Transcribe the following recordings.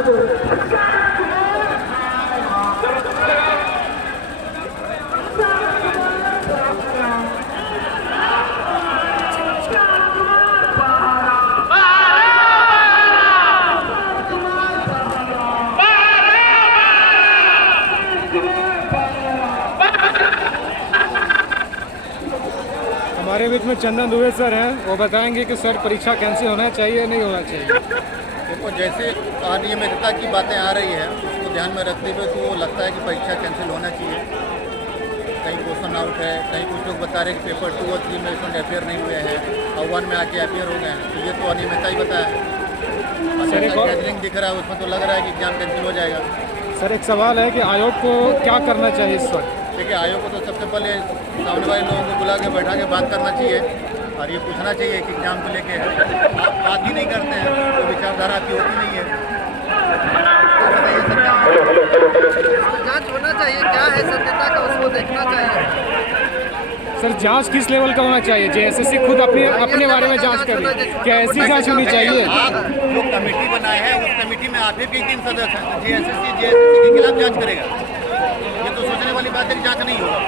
हमारे बीच में चंदन दुबे सर हैं, वो बताएंगे कि सर परीक्षा कैंसिल होना चाहिए नहीं होना चाहिए। देखो, जैसे अनियमितता की बातें आ रही है उसको ध्यान में रखते हुए तो लगता है कि परीक्षा कैंसिल होना चाहिए। कहीं क्वेश्चन आउट है, कहीं कुछ लोग बता रहे हैं कि पेपर 2 और 3 में इसमें अपियर नहीं हुए हैं और 1 में आके अपियर हो गए हैं, तो ये तो अनियमितता ही बताया है। गैदरिंग दिख रहा है उसमें तो लग रहा है कि एग्जाम कैंसिल हो जाएगा। सर एक सवाल है कि आयोग को क्या करना चाहिए इस वक्त? देखिए, आयोग को तो सबसे पहले सामने वाले लोगों को बुला के बैठा के बात करना चाहिए और ये पूछना चाहिए कि एग्जाम को लेके आप बात ही नहीं करते हैं तो विचारधारा आपकी होती नहीं है। जांच होना चाहिए, क्या है सत्यता का उसको देखना चाहिए। सर जांच किस लेवल का होना चाहिए? जेएसएससी खुद अपने बारे में जांच करे, क्या ऐसी जांच होनी चाहिए? आप जो कमेटी बनाए हैं उस कमेटी में आप ही के 3 सदस्य हैं, जेएसएससी के खिलाफ जांच करेगा? ये तो सोचने वाली बात है कि जांच नहीं होगा।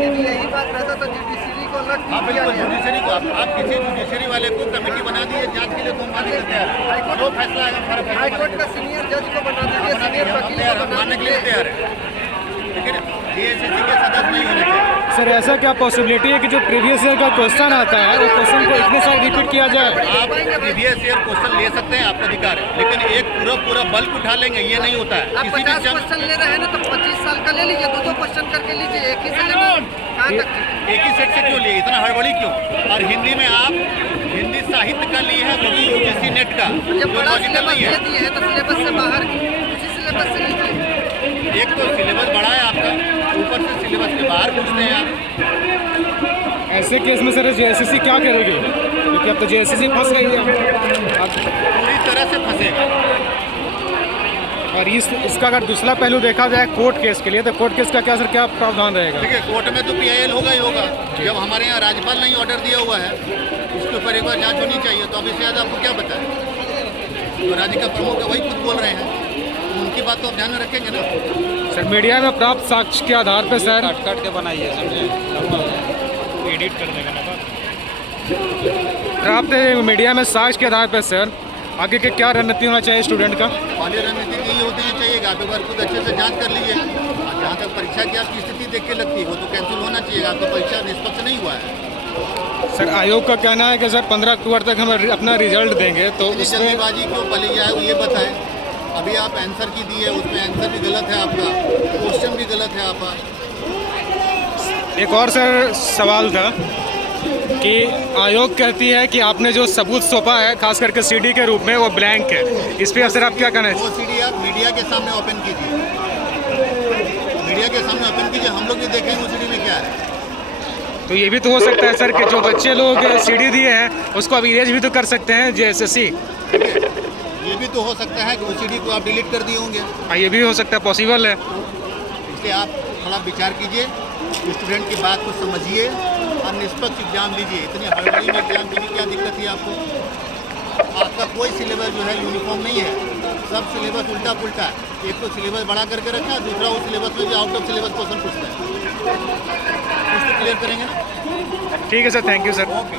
यही बात रहता तो जुडिशरी को अलग हाँ बिल्कुल, जुडिशरी को आप किसी जुडिशरी वाले को कमेटी बना दिए जांच के लिए तो मानने के तैयार है। जो फैसला आएगा हमारा फैसला हाईकोर्ट का सीनियर जज को बना दीजिए, सीनियर वकील को बना मानने के लिए तैयार है, लेकिन जेएसएससी के सदस्य नहीं होने चाहिए। सर ऐसा क्या पॉसिबिलिटी है कि जो प्रीवियस ईयर का क्वेश्चन आता है वो क्वेश्चन को इतने सारे रिपीट किया जाए? आप प्रीवियस ईयर क्वेश्चन ले सकते हैं, आपका अधिकार है, लेकिन एक पूरा बल्क उठा लेंगे ये नहीं होता है। आप 50 क्वेश्चन ले रहे हैं ना तो 25 साल का ले लीजिए, 2-2 क्वेश्चन करके लीजिए, एक ही से लेना कहाँ तक? एक ही सेट से क्यों लिए, इतना हड़बड़ी क्यों? और हिंदी में आप हिंदी साहित्य का लिए है वो भी यूजीसी नेट का, जब बड़ा लॉजिकल सिलेबस नहीं दे है। दिए हैं तो सिलेबस से बाहर उसी सिलेबस से लीजिए। एक तो सिलेबस बड़ा है आपका, ऊपर से सिलेबस के बाहर पूछते हैं आप। ऐसे केस में सर जेएसएससी क्या करेगी? क्योंकि अब तो जेएसएससी फंस रही है, अब पूरी तरह से फंसेगा। और इसका अगर दूसरा पहलू देखा जाए कोर्ट केस के लिए, तो कोर्ट केस का क्या सर क्या प्रावधान रहेगा? देखिए, कोर्ट में तो पीआईएल होगा ही होगा। जब हमारे यहाँ राज्यपाल ने ही ऑर्डर दिया हुआ है इसके ऊपर एक बार जांच होनी चाहिए, तो अब इससे ज़्यादा आपको क्या बताएं? तो राज्य का प्रमुख है वही खुद बोल रहे हैं, उनकी बात तो आप ध्यान में रखेंगे ना। सर मीडिया में प्राप्त साक्ष्य के आधार पर सर कट के बनाइए, समझे, एडिट कर देगा ना। प्राप्त मीडिया में साक्ष्य के आधार पर सर आगे के क्या रणनीति होना चाहिए स्टूडेंट का? वाली रणनीति यही होती है चाहिए, आप एक बार खुद अच्छे से जांच कर लीजिए। जहाँ तक परीक्षा की आपकी स्थिति देख के लगती है वो तो कैंसिल होना चाहिए, आपका परीक्षा निष्पक्ष नहीं हुआ है। सर आयोग का कहना है कि सर 15 अक्टूबर तक हम अपना रिजल्ट देंगे, तो इतनी उसमें जल्दीबाजी क्यों पली जाए वो ये बताएं। अभी आप आंसर की दी है, उसमें आंसर भी गलत है आपका, क्वेश्चन भी गलत है आपका। एक और सर सवाल था कि आयोग कहती है कि आपने जो सबूत सौंपा है खास करके सीडी के रूप में वो ब्लैंक है, इस पर सर आप क्या कहना वो सीडी आप मीडिया के सामने ओपन कीजिए, मीडिया के सामने ओपन कीजिए, हम लोग भी देखेंगे वो सीडी में क्या है। तो ये भी तो हो सकता है सर कि जो बच्चे लोग सीडी दिए हैं उसको अब इरेज भी तो कर सकते हैं जेएसएससी। ये भी तो हो सकता है कि वो सीडी को आप डिलीट कर दिए होंगे। हाँ ये भी हो सकता है, पॉसिबल है। इसलिए आप थोड़ा विचार कीजिए, स्टूडेंट की बात को समझिए और निष्पक्ष एग्जाम लीजिए। इतनी हड़बड़ी में एग्जाम की क्या दिक्कत है आपको? आपका कोई सिलेबस जो है यूनिफॉर्म नहीं है, सब सिलेबस उल्टा पुल्टा है। एक तो सिलेबस बड़ा करके रखा है, दूसरा उस सिलेबस में भी आउट ऑफ सिलेबस क्वेश्चन पूछता है। कुछ तो क्लियर करेंगे ना। ठीक है sir, thank you sir. Okay.